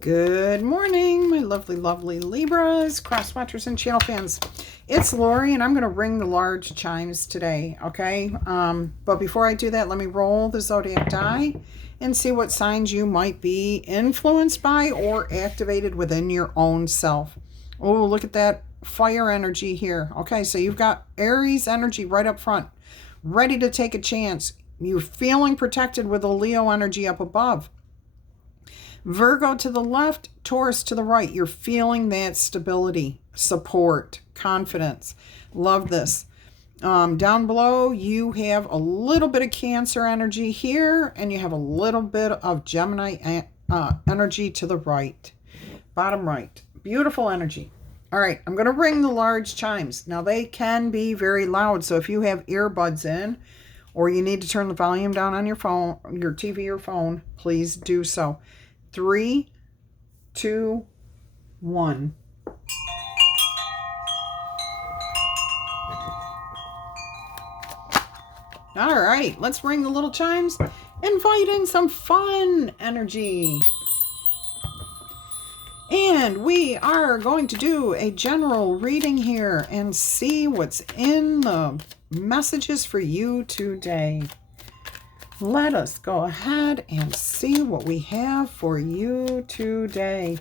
Good morning, my lovely, lovely Libras, cross watchers, and channel fans. It's Laurie, and I'm going to ring the large chimes today, okay? But before I do that, let me roll the zodiac die and see what signs you might be influenced by or activated within your own self. Oh, look at that fire energy here. Okay, so you've got Aries energy right up front, ready to take a chance. You're feeling protected with a Leo energy up above. Virgo to the left, Taurus to the right. You're feeling that stability, support, confidence. Love this. Down below, you have a little bit of Cancer energy here, and you have a little bit of Gemini energy to the right. Bottom right. Beautiful energy. All right, I'm going to ring the large chimes. Now, they can be very loud, so if you have earbuds in or you need to turn the volume down on your phone, your TV or phone, please do so. 3, 2, 1. All right, let's ring the little chimes. Invite in some fun energy. And we are going to do a general reading here and see what's in the messages for you today. Let us go ahead and see what we have for you today.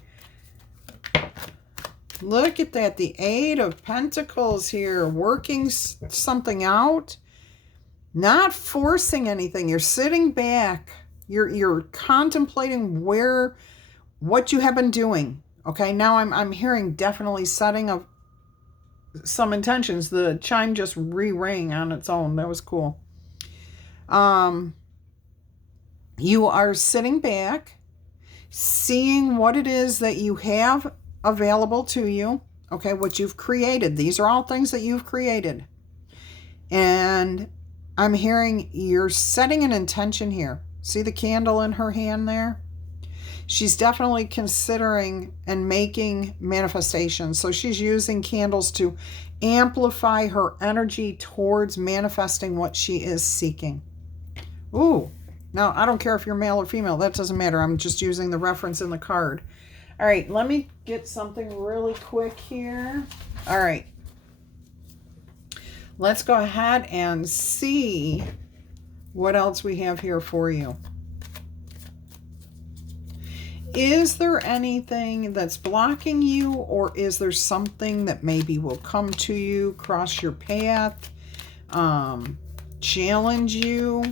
Look at that, the Eight of Pentacles here, working something out, not forcing anything. You're sitting back. You're contemplating what you have been doing. Okay, now I'm hearing definitely setting of some intentions. The chime just re-rang on its own. That was cool. You are sitting back, seeing what it is that you have available to you, okay, what you've created. These are all things that you've created. And I'm hearing you're setting an intention here. See the candle in her hand there? She's definitely considering and making manifestations. So she's using candles to amplify her energy towards manifesting what she is seeking. Ooh. Now, I don't care if you're male or female. That doesn't matter. I'm just using the reference in the card. All right, let me get something really quick here. All right. Let's go ahead and see what else we have here for you. Is there anything that's blocking you, or is there something that maybe will come to you, cross your path, challenge you?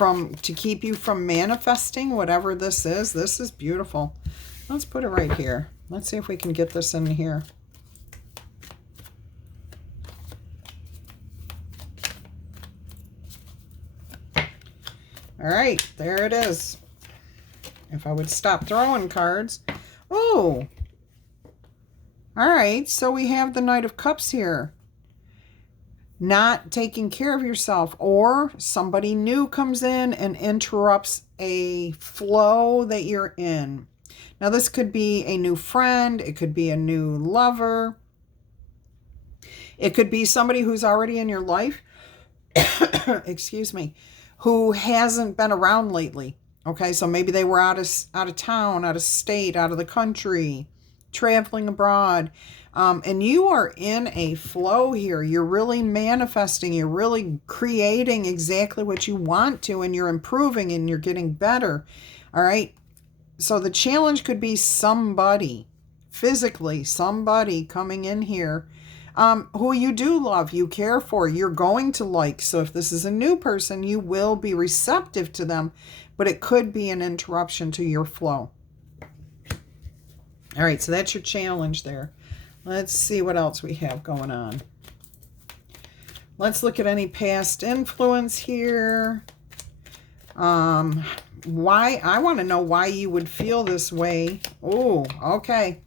To keep you from manifesting whatever this is? This is beautiful. Let's put it right here. Let's see if we can get this in here. All right, there it is. If I would stop throwing cards. Oh, all right, so we have the Knight of Cups here. Not taking care of yourself, or somebody new comes in and interrupts a flow that you're in. Now, this could be a new friend. It could be a new lover. It could be somebody who's already in your life, excuse me, who hasn't been around lately. Okay, so maybe they were out of town, out of state, out of the country, traveling abroad. And you are in a flow here. You're really manifesting. You're really creating exactly what you want to, and you're improving and you're getting better. All right. So the challenge could be somebody, physically, somebody coming in here who you do love, you care for, you're going to like. So if this is a new person, you will be receptive to them, but it could be an interruption to your flow. All right. So that's your challenge there. Let's see what else we have going on. Let's look at any past influence here. Why? I want to know why you would feel this way. Oh, okay.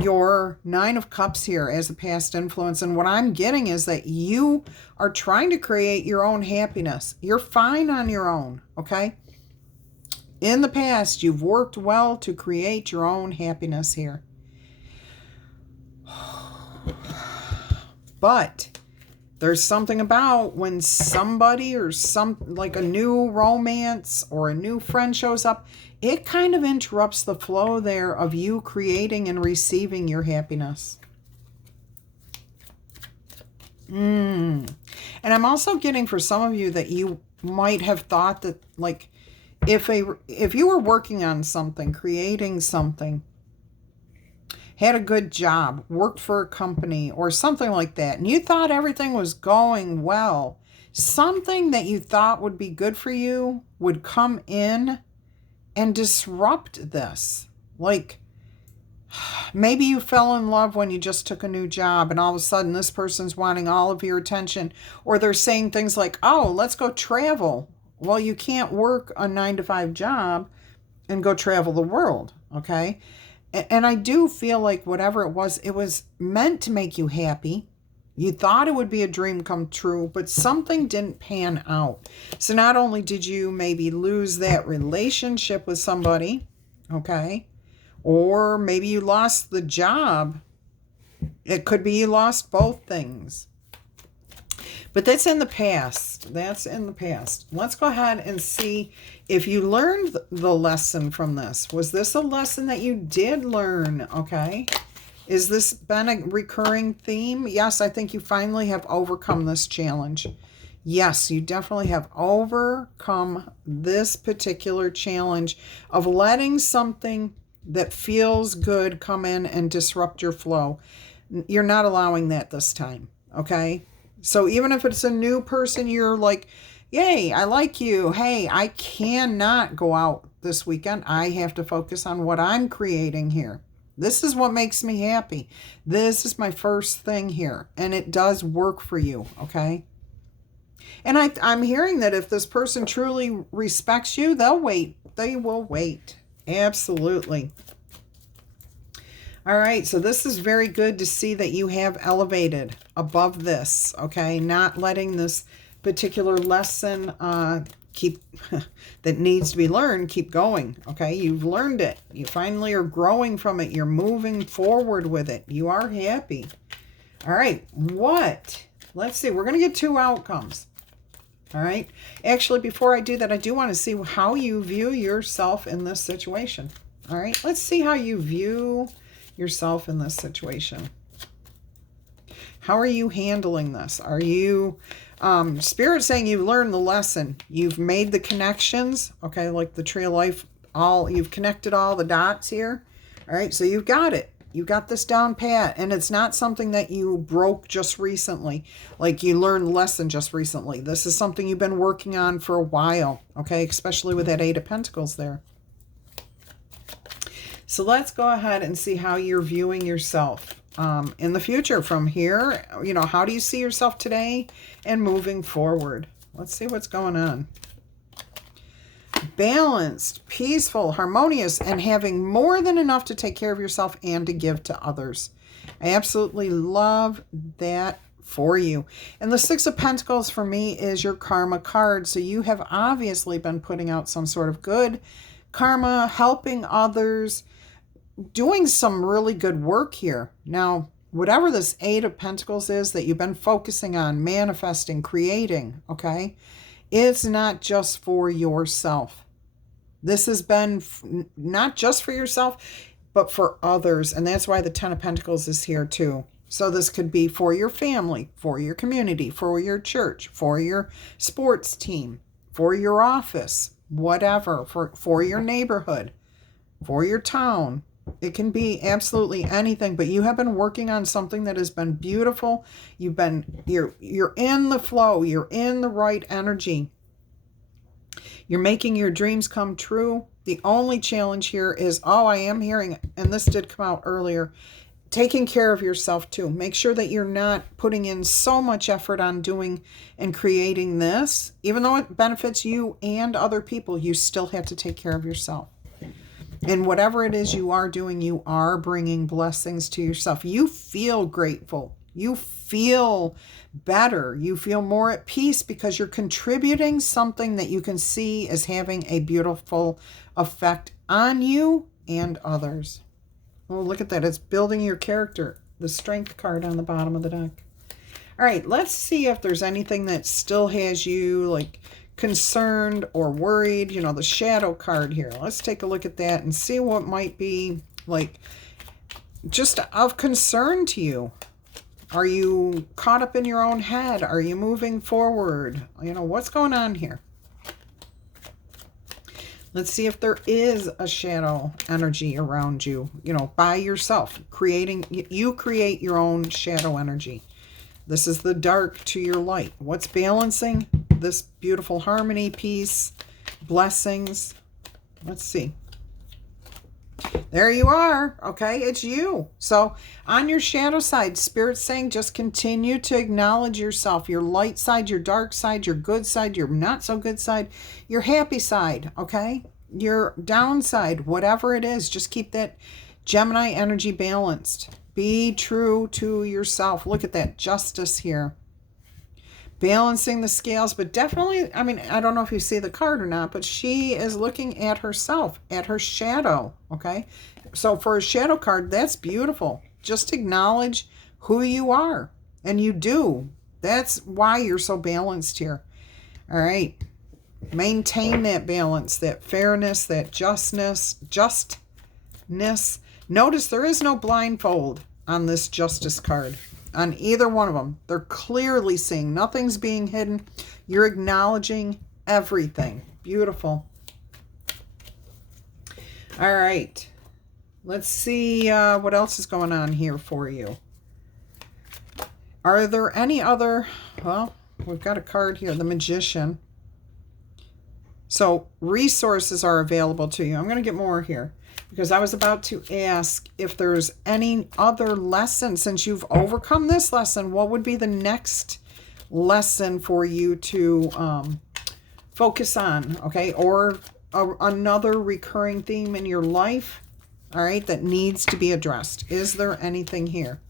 Your Nine of Cups here as a past influence. And what I'm getting is that you are trying to create your own happiness. You're fine on your own, okay? In the past, you've worked well to create your own happiness here. But There's something about when somebody or like a new romance or a new friend shows up, it kind of interrupts the flow there of you creating and receiving your happiness. And I'm also getting for some of you that you might have thought that, like, if you were working on something, creating something, had a good job, worked for a company or something like that, and you thought everything was going well, something that you thought would be good for you would come in and disrupt this. Like, maybe you fell in love when you just took a new job and all of a sudden this person's wanting all of your attention, or they're saying things like, oh, let's go travel. Well, you can't work a 9-to-5 job and go travel the world, okay? And I do feel like whatever it was meant to make you happy. You thought it would be a dream come true, but something didn't pan out. So not only did you maybe lose that relationship with somebody, okay, or maybe you lost the job. It could be you lost both things. But that's in the past. That's in the past. Let's go ahead and see if you learned the lesson from this. Was this a lesson that you did learn? Okay. Is this been a recurring theme? Yes, I think you finally have overcome this challenge. Yes, you definitely have overcome this particular challenge of letting something that feels good come in and disrupt your flow. You're not allowing that this time. Okay. So even if it's a new person, you're like, yay, I like you. Hey, I cannot go out this weekend. I have to focus on what I'm creating here. This is what makes me happy. This is my first thing here. And it does work for you, okay? And I'm hearing that if this person truly respects you, they'll wait. They will wait. Absolutely. All right, so this is very good to see that you have elevated above this, okay? Not letting this particular lesson that needs to be learned keep going, okay? You've learned it. You finally are growing from it. You're moving forward with it. You are happy. All right, what? Let's see. We're going to get 2 outcomes. All right. Actually, before I do that, I do want to see how you view yourself in this situation. All right, let's see how you view yourself in this situation. How are you handling this? Are you Spirit saying you've learned the lesson, you've made the connections, okay, like the tree of life, you've connected all the dots here. All right, so you've got it. You got this down pat, and it's not something that you broke just recently, like you learned the lesson just recently. This is something you've been working on for a while, okay, especially with that 8 of Pentacles there. So let's go ahead and see how you're viewing yourself in the future from here. You know, how do you see yourself today and moving forward? Let's see what's going on. Balanced, peaceful, harmonious, and having more than enough to take care of yourself and to give to others. I absolutely love that for you. And the 6 of Pentacles for me is your karma card. So you have obviously been putting out some sort of good karma, helping others, doing some really good work here. Now, whatever this 8 of Pentacles is that you've been focusing on, manifesting, creating, okay, it's not just for yourself. This has been not just for yourself, but for others. And that's why the 10 of Pentacles is here too. So this could be for your family, for your community, for your church, for your sports team, for your office, whatever, for your neighborhood, for your town. It can be absolutely anything, but you have been working on something that has been beautiful. You're in the flow. You're in the right energy. You're making your dreams come true. The only challenge here is, I am hearing, and this did come out earlier, taking care of yourself too. Make sure that you're not putting in so much effort on doing and creating this. Even though it benefits you and other people, you still have to take care of yourself. And whatever it is you are doing, you are bringing blessings to yourself. You feel grateful. You feel better. You feel more at peace because you're contributing something that you can see as having a beautiful effect on you and others. Oh, look at that. It's building your character. The Strength card on the bottom of the deck. All right, let's see if there's anything that still has you like concerned or worried. You know, the shadow card here. Let's take a look at that and see what might be like just of concern to you. Are you caught up in your own head? Are you moving forward? You know, what's going on here? Let's see if there is a shadow energy around you, you know, by yourself. You create your own shadow energy. This is the dark to your light. What's balancing this beautiful harmony, peace, blessings? Let's see. There you are. Okay, it's you. So on your shadow side, Spirit's saying just continue to acknowledge yourself, your light side, your dark side, your good side, your not so good side, your happy side, okay? Your downside, whatever it is, just keep that Gemini energy balanced. Be true to yourself. Look at that justice here. Balancing the scales, but definitely, I mean, I don't know if you see the card or not, but she is looking at herself, at her shadow, okay? So for a shadow card, that's beautiful. Just acknowledge who you are, and you do. That's why you're so balanced here. All right. Maintain that balance, that fairness, that justness. Notice there is no blindfold on this justice card. On either one of them. They're clearly seeing. Nothing's being hidden. You're acknowledging everything. Beautiful. All right. Let's see what else is going on here for you. Are there any other... Well, we've got a card here. The Magician. So resources are available to you. I'm going to get more here. Because I was about to ask if there's any other lesson. Since you've overcome this lesson, what would be the next lesson for you to focus on, okay? Or another recurring theme in your life, all right, that needs to be addressed. Is there anything here?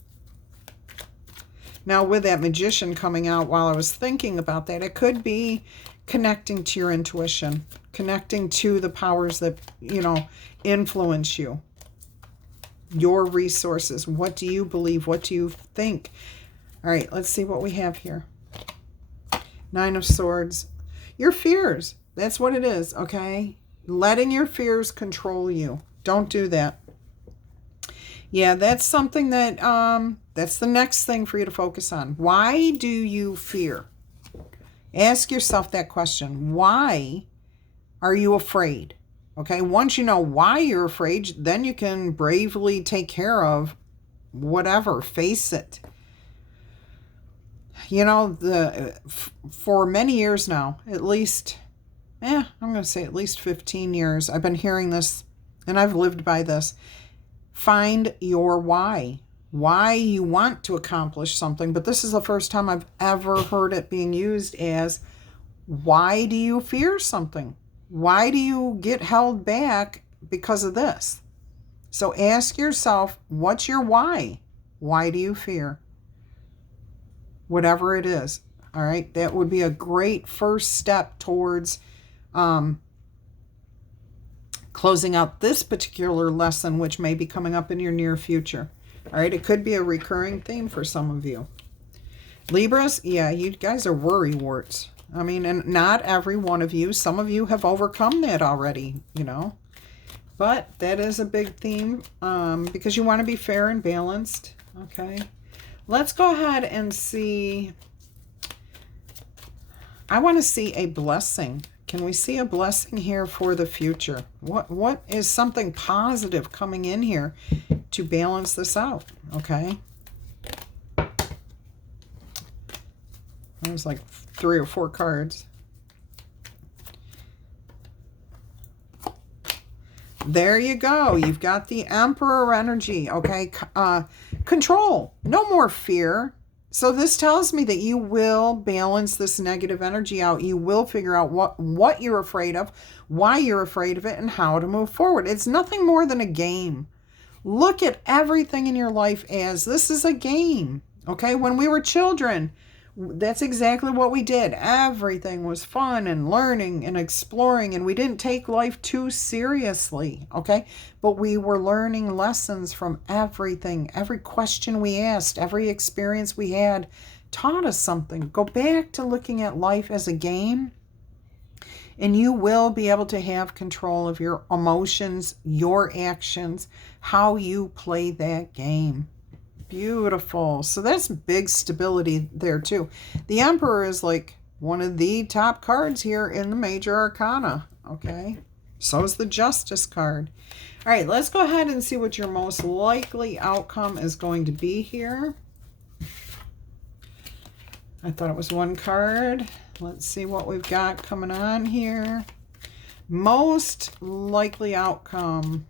Now, with that Magician coming out while I was thinking about that, it could be connecting to your intuition, connecting to the powers that, you know, influence you, your resources. What do you believe? What do you think? All right, let's see what we have here. Nine of Swords. Your fears. That's what it is, okay? Letting your fears control you. Don't do that. Yeah, that's something that, that's the next thing for you to focus on. Why do you fear? Ask yourself that question. Why are you afraid? Okay, once you know why you're afraid, then you can bravely take care of whatever, face it. You know, for many years now, at least, I'm going to say at least 15 years, I've been hearing this, and I've lived by this. Find your why. Why you want to accomplish something, but this is the first time I've ever heard it being used as, why do you fear something? Why do you get held back because of this? So ask yourself, what's your why? Why do you fear? Whatever it is. All right. That would be a great first step towards closing out this particular lesson, which may be coming up in your near future. All right. It could be a recurring theme for some of you. Libras, yeah, you guys are worry warts. I mean, and not every one of you. Some of you have overcome that already, you know. But that is a big theme because you want to be fair and balanced. Okay. Let's go ahead and see. I want to see a blessing. Can we see a blessing here for the future? What is something positive coming in here to balance this out? Okay. There's like 3 or 4 cards. There you go. You've got the Emperor energy. Okay. Control. No more fear. So this tells me that you will balance this negative energy out. You will figure out what you're afraid of, why you're afraid of it, and how to move forward. It's nothing more than a game. Look at everything in your life as this is a game. Okay. When we were children, that's exactly what we did. Everything was fun and learning and exploring, and we didn't take life too seriously, okay? But we were learning lessons from everything, every question we asked, every experience we had taught us something. Go back to looking at life as a game, and you will be able to have control of your emotions, your actions, how you play that game. Beautiful. So that's big stability there too. The Emperor is like one of the top cards here in the Major Arcana. Okay. So is the Justice card. All right, let's go ahead and see what your most likely outcome is going to be here. I thought it was one card. Let's see what we've got coming on here. Most likely outcome.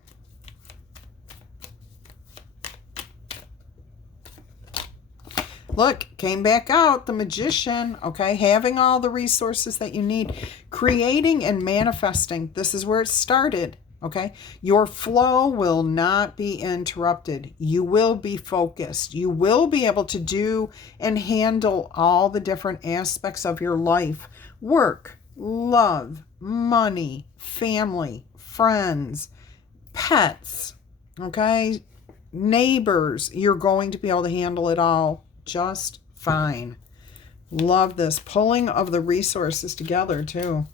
Look, came back out, the Magician, okay? Having all the resources that you need. Creating and manifesting. This is where it started, okay? Your flow will not be interrupted. You will be focused. You will be able to do and handle all the different aspects of your life. Work, love, money, family, friends, pets, okay? Neighbors. You're going to be able to handle it all just fine. Love this. Pulling of the resources together too.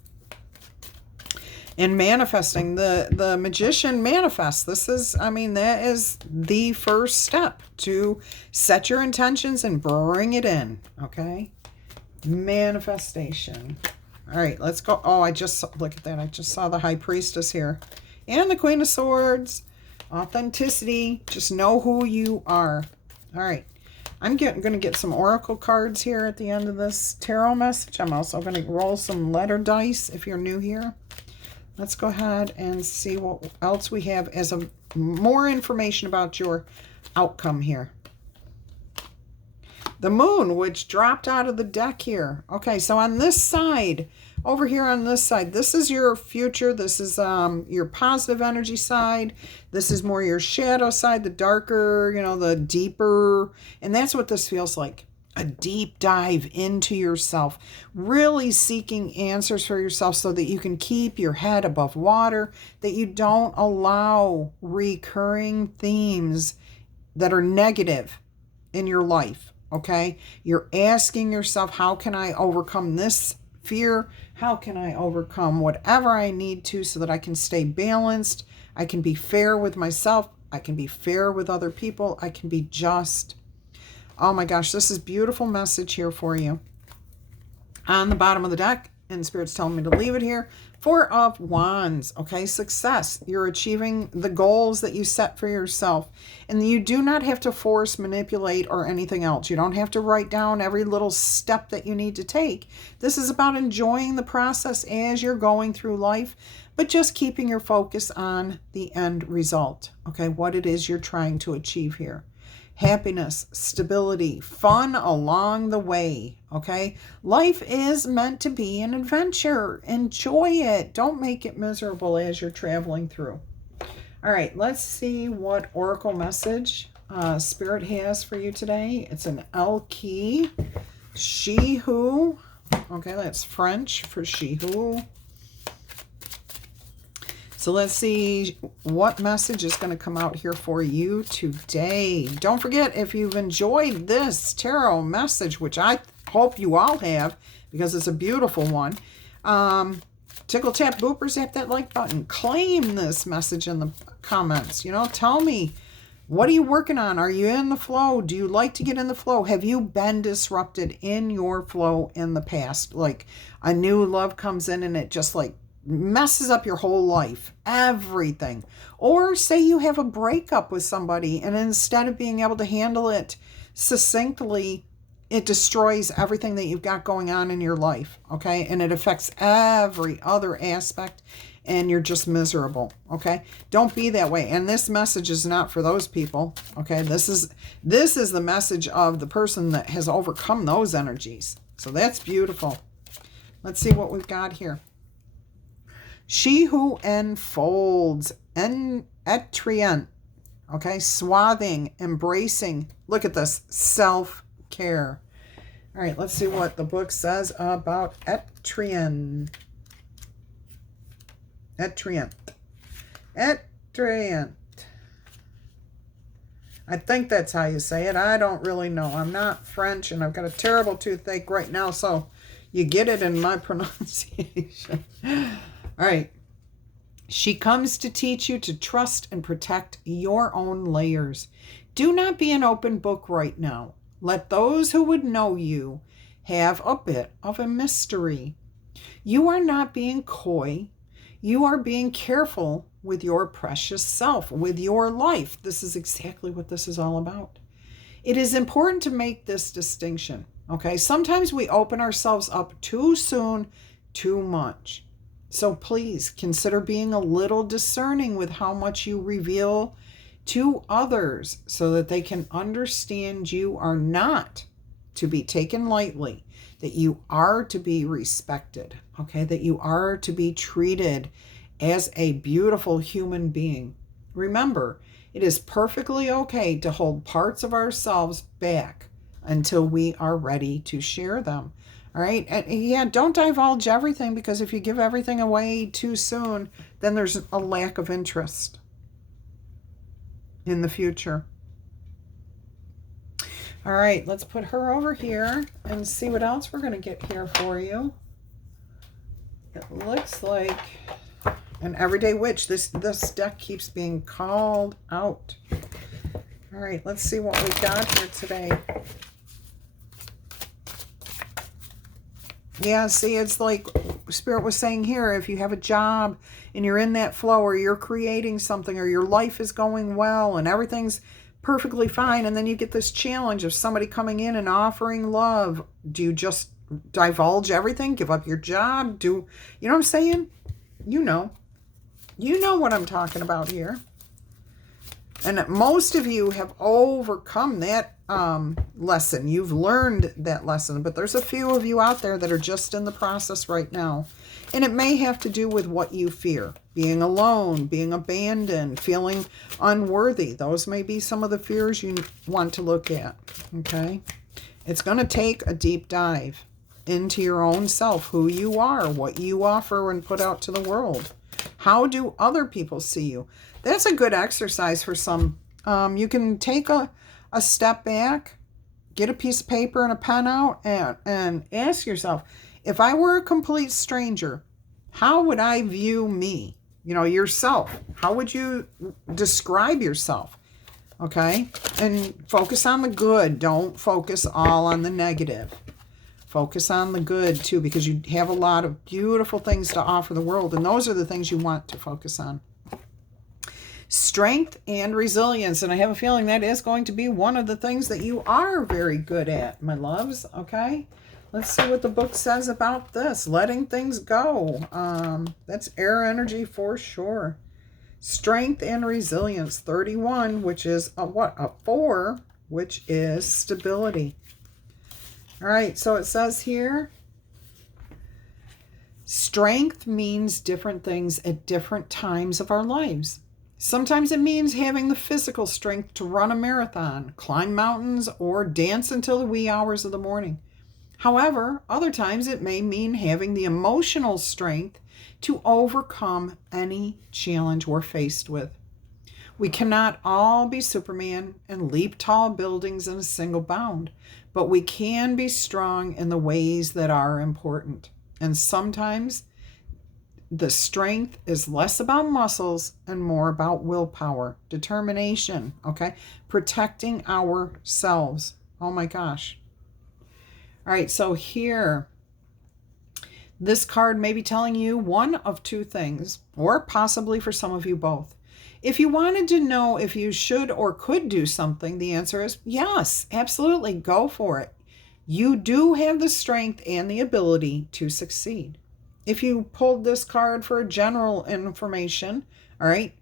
And manifesting. The Magician manifests. This is, I mean, that is the first step to set your intentions and bring it in. Okay. Manifestation. All right, let's go. Oh, look at that. I just saw the High Priestess here. And the Queen of Swords. Authenticity. Just know who you are. All right. I'm going to get some oracle cards here at the end of this tarot message. I'm also going to roll some letter dice if you're new here. Let's go ahead and see what else we have as more information about your outcome here. The Moon, which dropped out of the deck here. Okay, so on this side, over here on this side, this is your future. This is your positive energy side. This is more your shadow side, the darker, the deeper. And that's what this feels like. A deep dive into yourself. Really seeking answers for yourself so that you can keep your head above water, that you don't allow recurring themes that are negative in your life. Okay, you're asking yourself, how can I overcome this fear? How can I overcome whatever I need to so that I can stay balanced? I can be fair with myself. I can be fair with other people. I can be just. Oh my gosh, this is a beautiful message here for you. On the bottom of the deck, and Spirit's telling me to leave it here. 4 of Wands, okay? Success. You're achieving the goals that you set for yourself. And you do not have to force, manipulate, or anything else. You don't have to write down every little step that you need to take. This is about enjoying the process as you're going through life, but just keeping your focus on the end result, okay? What it is you're trying to achieve here. Happiness, stability, fun along the way, okay? Life is meant to be an adventure. Enjoy it. Don't make it miserable as you're traveling through. All right, let's see what oracle message Spirit has for you today. It's an L key. She who. Okay, that's French for she who. So let's see what message is going to come out here for you today. Don't forget, if you've enjoyed this tarot message, which I hope you all have, because it's a beautiful one, tickle, tap, booper, zap that like button. Claim this message in the comments. Tell me, what are you working on? Are you in the flow? Do you like to get in the flow? Have you been disrupted in your flow in the past? Like a new love comes in and it just like messes up your whole life, everything. Or say you have a breakup with somebody and instead of being able to handle it succinctly, it destroys everything that you've got going on in your life, okay? And it affects every other aspect and you're just miserable, okay? Don't be that way. And this message is not for those people, okay? This is the message of the person that has overcome those energies. So that's beautiful. Let's see what we've got here. She who enfolds, etrient, okay, swathing, embracing. Look at this, self-care. All right, let's see what the book says about etrient. Etrient. I think that's how you say it. I don't really know. I'm not French, and I've got a terrible toothache right now, so you get it in my pronunciation. All right. She comes to teach you to trust and protect your own layers. Do not be an open book right now. Let those who would know you have a bit of a mystery. You are not being coy. You are being careful with your precious self, with your life. This is exactly what this is all about. It is important to make this distinction, okay? Sometimes we open ourselves up too soon, too much. So please consider being a little discerning with how much you reveal to others so that they can understand you are not to be taken lightly, that you are to be respected, okay? That you are to be treated as a beautiful human being. Remember, it is perfectly okay to hold parts of ourselves back until we are ready to share them. All right. And yeah, don't divulge everything, because if you give everything away too soon, then there's a lack of interest in the future. All right, let's put her over here and see what else we're going to get here for you. It looks like an everyday witch. This deck keeps being called out. All right, let's see what we got here today. Yeah, see, it's like Spirit was saying here, if you have a job and you're in that flow, or you're creating something, or your life is going well and everything's perfectly fine, and then you get this challenge of somebody coming in and offering love, do you just divulge everything, give up your job? You know what I'm saying? You know what I'm talking about here. And most of you have overcome that lesson. You've learned that lesson, but there's a few of you out there that are just in the process right now. And it may have to do with what you fear. Being alone, being abandoned, feeling unworthy. Those may be some of the fears you want to look at, okay? It's going to take a deep dive into your own self, who you are, what you offer and put out to the world. How do other people see you? That's a good exercise for some. You can take a step back, get a piece of paper and a pen out, and ask yourself, if I were a complete stranger, how would I view me? You know, yourself. How would you describe yourself? Okay? And focus on the good. Don't focus all on the negative. Focus on the good too, because you have a lot of beautiful things to offer the world, and those are the things you want to focus on. Strength and resilience, and I have a feeling that is going to be one of the things that you are very good at, my loves, okay? Let's see what the book says about this. Letting things go. That's air energy for sure. Strength and resilience, 31, which is a 4, which is stability. All right, so it says here, strength means different things at different times of our lives. Sometimes it means having the physical strength to run a marathon, climb mountains, or dance until the wee hours of the morning. However, other times it may mean having the emotional strength to overcome any challenge we're faced with. We cannot all be Superman and leap tall buildings in a single bound, but we can be strong in the ways that are important. And sometimes the strength is less about muscles and more about willpower, determination, okay? Protecting ourselves. Oh my gosh. All right, so here, this card may be telling you one of two things, or possibly for some of you both. If you wanted to know if you should or could do something, the answer is yes, absolutely, go for it. You do have the strength and the ability to succeed. If you pulled this card for general information, all right,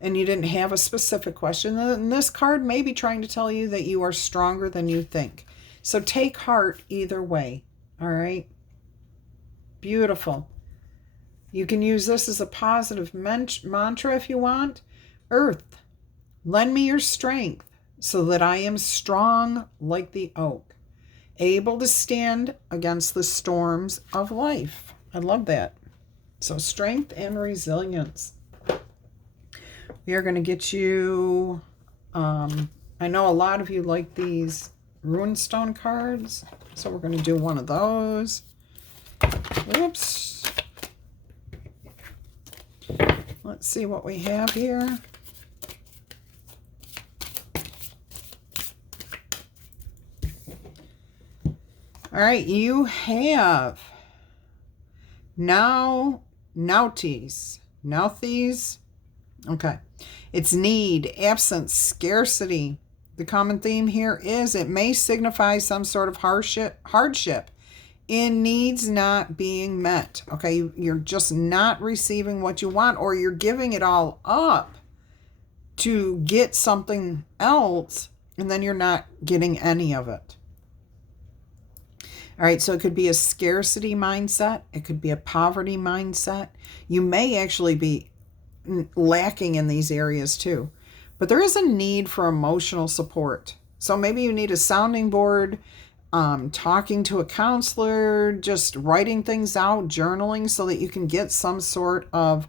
and you didn't have a specific question, then this card may be trying to tell you that you are stronger than you think. So take heart either way, all right? Beautiful. You can use this as a positive mantra if you want. Earth, lend me your strength so that I am strong like the oak, able to stand against the storms of life. I love that. So strength and resilience. We are going to get you I know a lot of you like these runestone cards, so we're going to do one of those. Oops. Let's see what we have here. All right, you have Nauthies. Okay. It's need, absence, scarcity. The common theme here is it may signify some sort of hardship in needs not being met. Okay, you're just not receiving what you want, or you're giving it all up to get something else, and then you're not getting any of it. All right, so it could be a scarcity mindset. It could be a poverty mindset. You may actually be lacking in these areas too. But there is a need for emotional support. So maybe you need a sounding board, talking to a counselor, just writing things out, journaling, so that you can get some sort of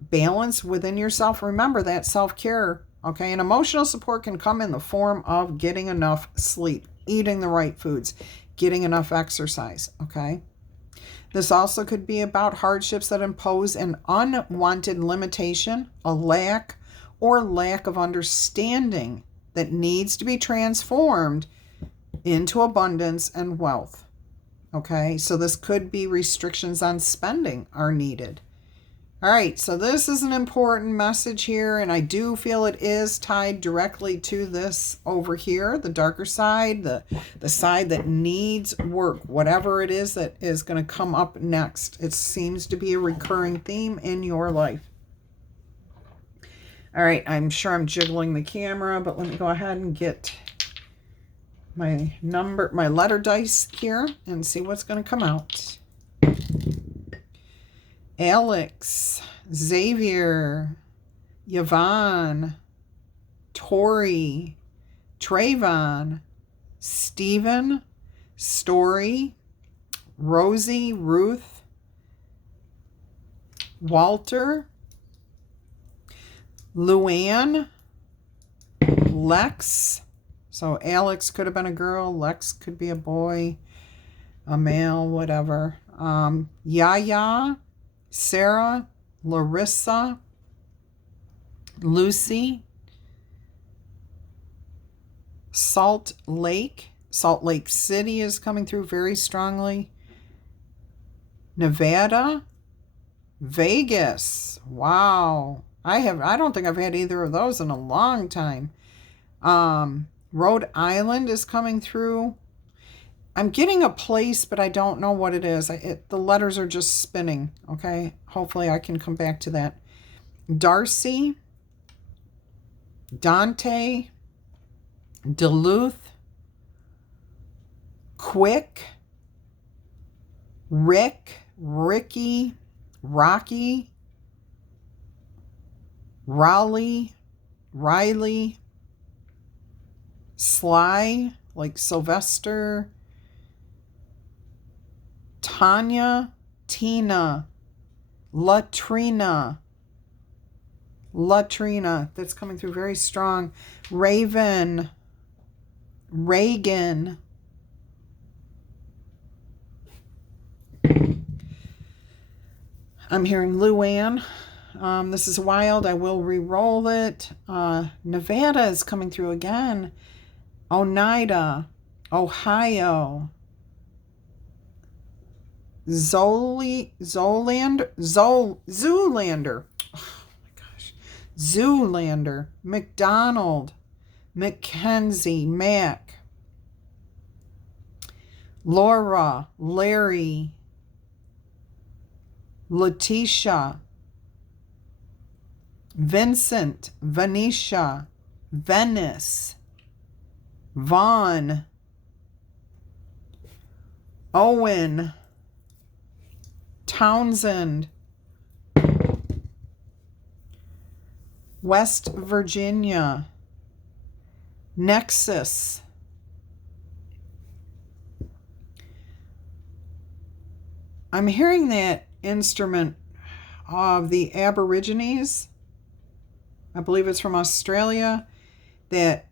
balance within yourself. Remember that self-care, okay? And emotional support can come in the form of getting enough sleep, eating the right foods, getting enough exercise, okay? This also could be about hardships that impose an unwanted limitation, a lack of understanding that needs to be transformed into abundance and wealth. Okay, so this could be restrictions on spending are needed. All right, so this is an important message here, and I do feel it is tied directly to this over here, the darker side, the side that needs work, whatever it is that is going to come up next. It seems to be a recurring theme in your life. All right, I'm sure I'm jiggling the camera, but let me go ahead and get my letter dice here and see what's going to come out. Alex, Xavier, Yvonne, Tori, Trayvon, Stephen, Story, Rosie, Ruth, Walter, Luann, Lex. So Alex could have been a girl, Lex could be a boy, a male, whatever. Yaya, Sarah, Larissa, Lucy, Salt Lake City is coming through very strongly. Nevada, Vegas. Wow. I don't think I've had either of those in a long time. Rhode Island is coming through. I'm getting a place, but I don't know what it is. The letters are just spinning, okay? Hopefully I can come back to that. Darcy, Dante, Duluth, Quick, Rick, Ricky, Rocky, Raleigh, Riley, Sly, like Sylvester, Tanya, Tina, Latrina, that's coming through very strong. Raven, Reagan, I'm hearing Luann. This is wild. I will re-roll it. Nevada is coming through again. Oneida, Ohio, Zoolander. Oh my gosh. Zoolander, McDonald, Mackenzie, Mac, Laura, Larry, Letitia, Vincent, Venetia, Venice, Vaughn, Owen, Townsend, West Virginia, Nexus, I'm hearing that instrument of the Aborigines. I believe it's from Australia. That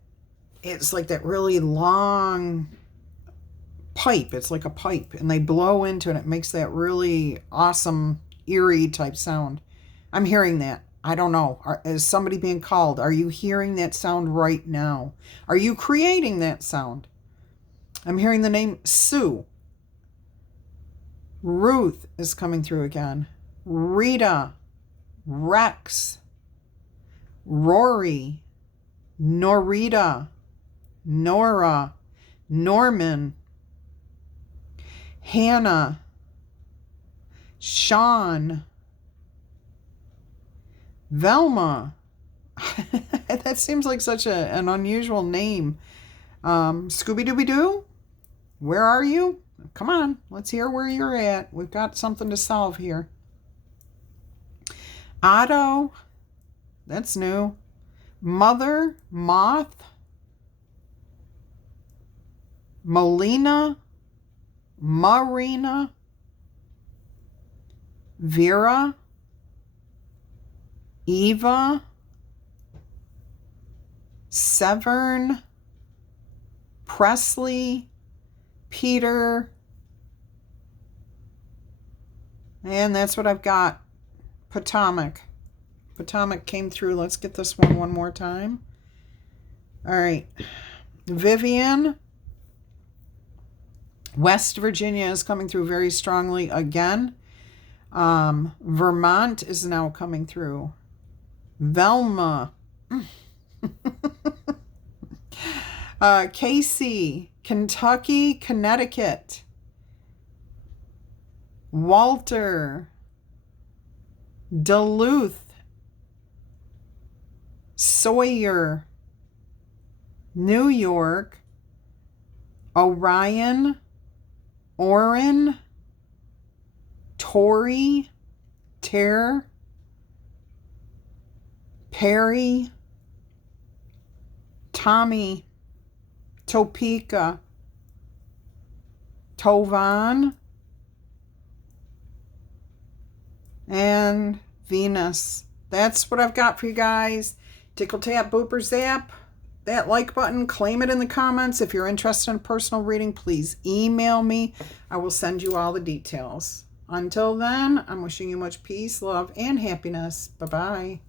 it's like that really long pipe. It's like a pipe, and they blow into it. It makes that really awesome, eerie type sound. I'm hearing that. I don't know. Is somebody being called? Are you hearing that sound right now? Are you creating that sound? I'm hearing the name Sue. Ruth is coming through again. Rita. Rex. Rory. Norita. Nora. Norman. Hannah. Sean. Velma. That seems like such an unusual name. Scooby-Dooby-Doo? Where are you? Come on, let's hear where you're at. We've got something to solve here. Otto. That's new. Mother. Moth. Melina. Marina. Vera. Eva. Severn. Presley. Peter. And that's what I've got. Potomac. Potomac came through. Let's get this one more time. All right. Vivian. West Virginia is coming through very strongly again. Vermont is now coming through. Velma. Casey. Kentucky, Connecticut. Walter. Duluth. Sawyer. New York. Orion. Orrin. Tori. Terre. Perry. Tommy. Topeka. Tovan. And Venus. That's what I've got for you guys. Tickle tap, booper zap. That like button, claim it in the comments. If you're interested in a personal reading, please email me. I will send you all the details. Until then, I'm wishing you much peace, love, and happiness. Bye-bye.